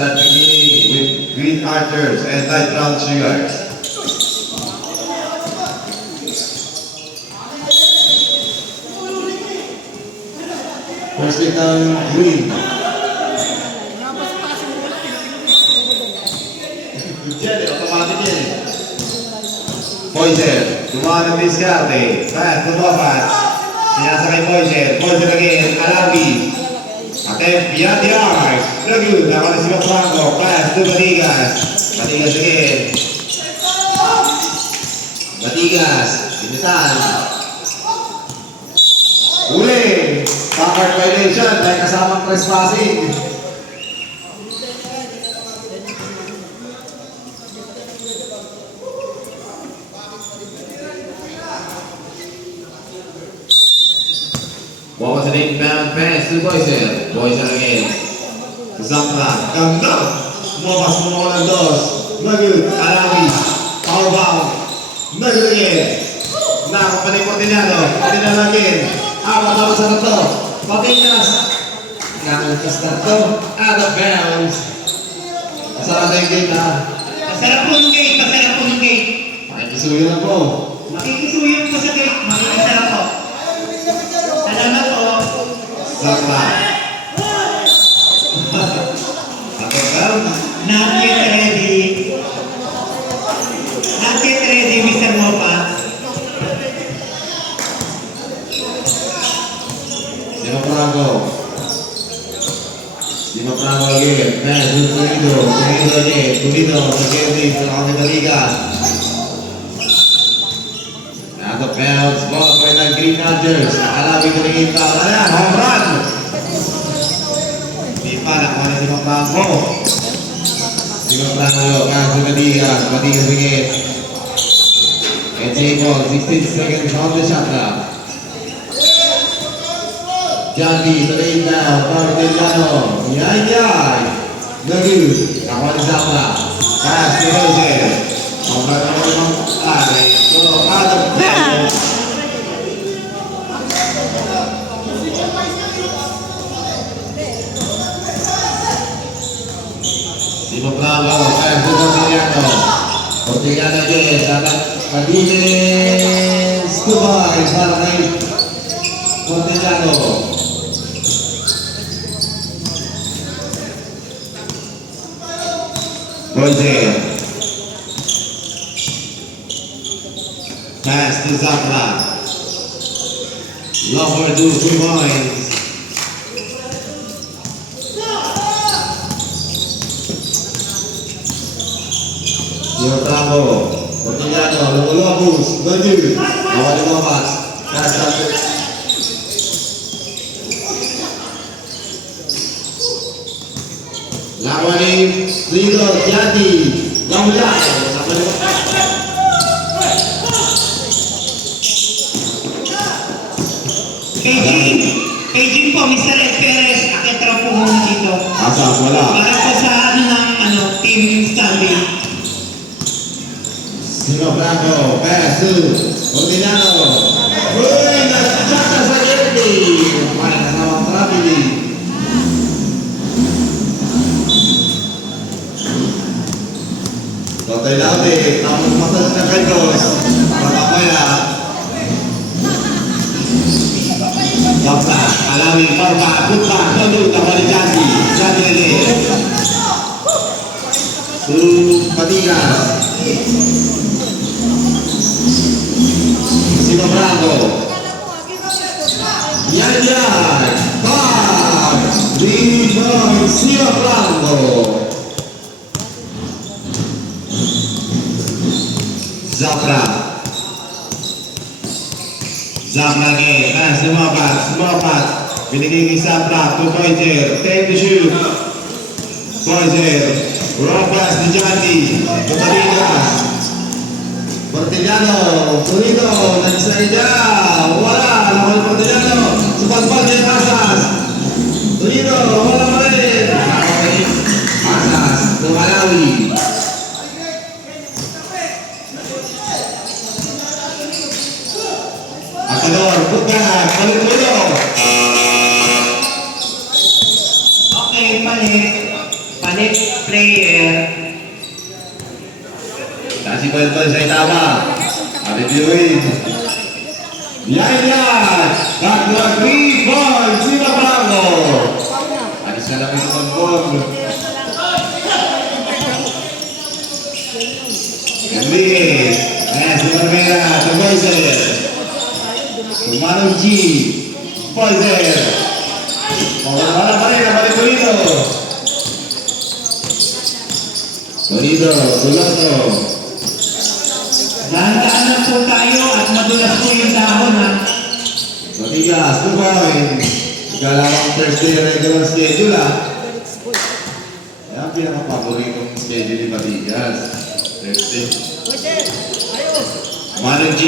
Start beginning with green archers and light brown triggers. First pick ng green. Diyan, automatic yan. Poison, gumawa ng diskarte. Pass, tumabas. Sinasakay Poison. Poison again, Alawi. Attempt beyond the arc. Lagoon, naman na si Franco. Pass to Batigas. Batigas again. Batigas, pinitan. Uli. Backward violation dahil kasamang trespassing. What was an inbound pass to Boysen? Boysen again. Zapla, ganda! Lumabas mo mga ng dos. Nagud, Alawi. Powerbound. Nagud again. Nakapanay Cortillano. Cortillano again. Apat na sa rato. Patinas. Nakuntas na ito. Out of bounds. Masarap na yung gate ha. Masarap po yung gate. Masarap po yung gate. Makikisuyo na po. Makikisuyo po sa gate. Makikisarap po. Salamat po. Zapla. Out of bounds. Not yet ready. Not yet ready, Mr. Mopa. Sino Franco? Sino Franco again? Pass to Tulido. Tulido again. Tulido sa Kelly sa Batigas. Out of bounds. Ball by the Green Dodgers. Alawi ko na yung tao. Ayan, home run! Hindi pa, nakuha na Sino Franco. Sino Franco. Pass to Batigas. Batigas again. And J-Ball, 16 seconds on the shot clock. Johnny, straight down, Cortillano. Yan. Nagud. Nakuha ni Zapla. Pass to Jose. Sobrang naman ng pare. So, out of bounds. Sino Bravo. Pass to Cortillano. Cortillano again. Dapat Martinez. Goodbye. Para kay Cortillano. Poison. Pass to Zapla. Lover to 2 points. Sino Bravo. Cortillano. Lumulabos. Nagud. Awal lumabas. Pass to Lawanin Lido Jadi Lamudah Aging po, Mr. Ed Perez. Akitra po muna dito. Asas wala. Para po sa Team Stanley. Sino Franco. Pass to Cortillano. Uy, nagtsaka sa Gertie. Para na naman trapili. Totoy laude, tapos matas na kay Dos. Patamaya. Tapos, Alawi, Parpa, Kutpa, Tondo, Tapali Jadi. Jadi lagi. To Batigas. Sino Franco. Yan. Rebound, Sino Franco. Zapla again. Pass, lumapat. Binigay ni Zapla to Poiser. 10 to shoot. Poiser. Wrong pass ni Johnny. To Batigas. Cortillano. Tulido. Nagsaya. Wala. Lawan Cortillano. Supagpag niya Asas. Tulido. Wala pa rin. Asas. To Alawi. Akador, bukan, balik. Okay, palit. sa itama. Adipiruin. Yan. Tatlo 3 points. Sima Franco. Alis na lang ito ng ball. Enriquez. Si Marmera. Sa Boyser. Tumanong G. Boyser. Wala pa rin. Balik Tolito. Toloto. Dahan-dahan lang po tayo at madulas po yung dahon ha. Matigas, 2 points. Ikalawang first day na regular schedule ha. Yan ang pinaka-paboritong schedule ni Matigas. Thursday. Manong G.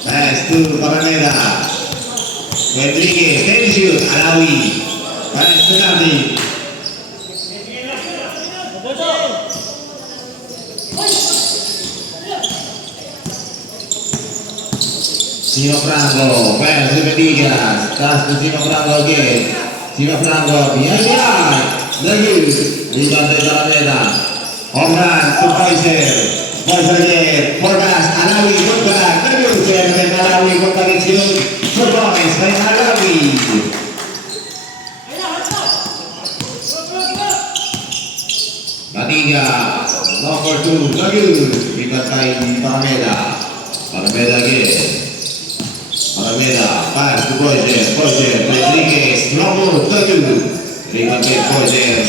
Pass to Paranera. Enriquez, can shoot. Alawi. Pass to Nati. Sima Franco, pass to Matigas. Pass to Sima Franco again. Sima Franco, behind the arc. Lagi. Rebound dari Paranera. Home run to Boyser. Boyser again. For pass. Alawi, good back. Lagi. Chairman Alawi, good back and shoot. For points by Alawi. Matigas. Number 2. Lagi. Rebound by Paranera. Paranera again. Paranera. Pass to Boyser. Boyser. Enriquez. Number 2. Rebound by Boyser.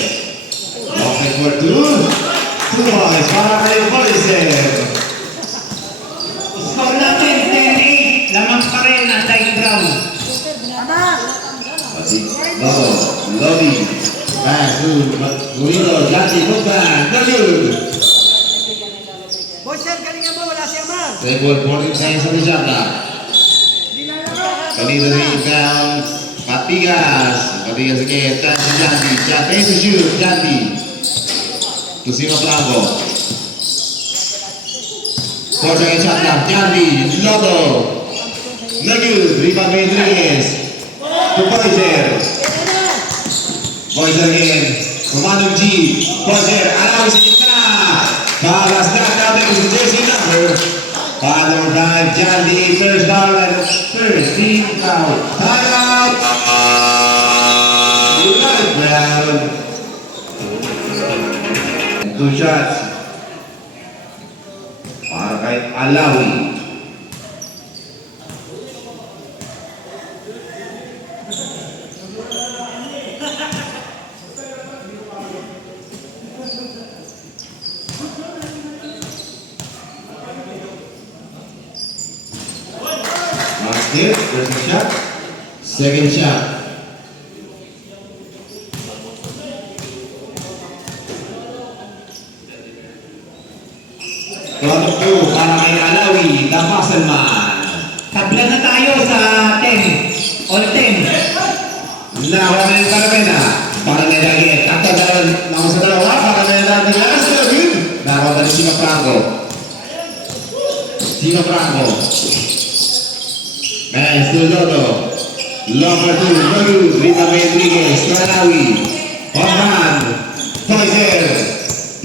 Open for 2. 2 points para kay Boyser. Score natin 10-8. Lamang pa rin ang light brown. Lodi. Pass to Murilo. Jati. Good back. Good. Boyser, galingan mo, wala si Amar. Rebol 14 seconds sa Rizata. Kanina rebound. Patigas again. Pass to Jati. Jati to shoot. Jati. To Sima Franco. 4 seconds shot clock. Jati. Lodo. Good. Rebound by Enriquez. To Boyser. Boyser again. Tumanong G. Boyser. Alawi sa gitna. Balas na. Counter to jersey number. Father drive. Jati. First down and first team foul. Time out. United Brown. 2 shots. Para kay Alawi. Last hit, first shot, second shot. Product 2 para kay Alawi, Dapasan man. Tabla na tayo sa 10. All 10. Nakuha na yung Paramena. Paramena again. Takta naman sa dalawa. Paramena nag-alas na yun. Nakuha na rin Sima Franco. Sima Franco. Pass to Lodo. Lover 2. Lodo. Rita Rodriguez. Alawi. Home run. Boyser.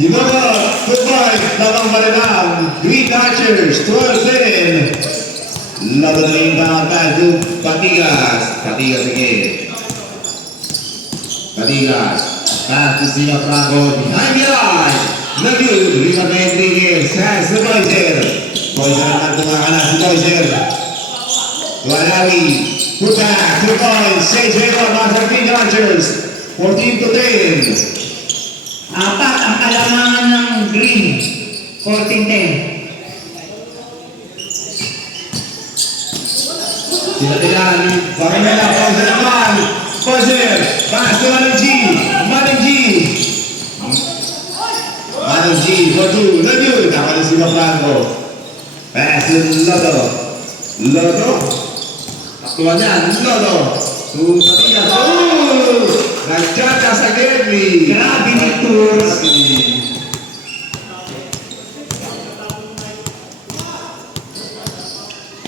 Lodo. Good point. Lamang Marinam. Green Dodgers. 12-10. Lodo na rebound. Pass to Patigas. Patigas again. Patigas. Pass to Sima Franco. Behind the arc. Nagul. Rita Rodriguez. Pass to Boyser. Boyser naman kumakalas si Boyser. To Alawi. Put back. 2 points. Chase Raymond. Master Green Dodgers. 14-10. Apat ang kalamangan ng green. 14-10. Tinatilan. Paramela. Boyser naman. Boyser. Pass to Manong G. Manong G. Manong G. For 2. Nagul. Nakala si Franco. Pass to Lodo. Lodo. Taktuan niya. Lodo. To Patigas. Nagtata sa Henry. Grabe ni Tours.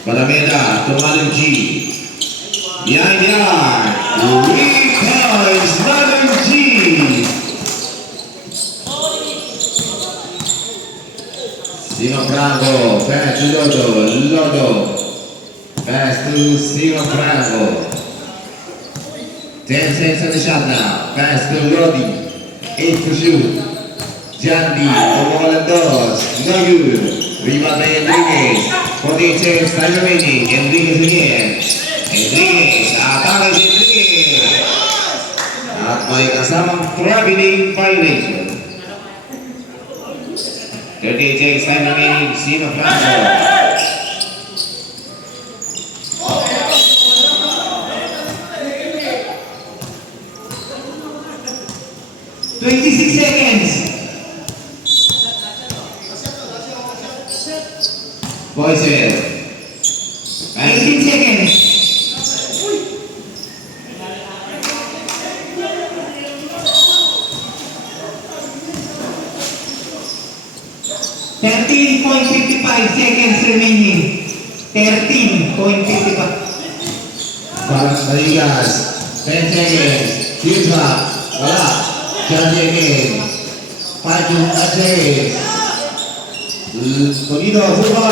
Paramela. Tumanong G. Behind the arc. 3 points. Manong G. Franco, pass to Lodo, Lodo. Pass to Steven Franco. 10 seconds on the shot now. Pass to Lodi. 8 to shoot. Jandi, pembola dos. No good. Rebound by Enriquez. 48 seconds time remaining. Enriquez again. Enriquez. Atake si Enriquez. At may kasamang traveling violation. 38 seconds time remaining. Steven Franco. 26 seconds. Poison. 18 seconds. 13.55 seconds remaining. 13.55. Balas Baligas. 10 seconds. Future. Wala. Jadi again. 5 seconds. Bonito, full ball.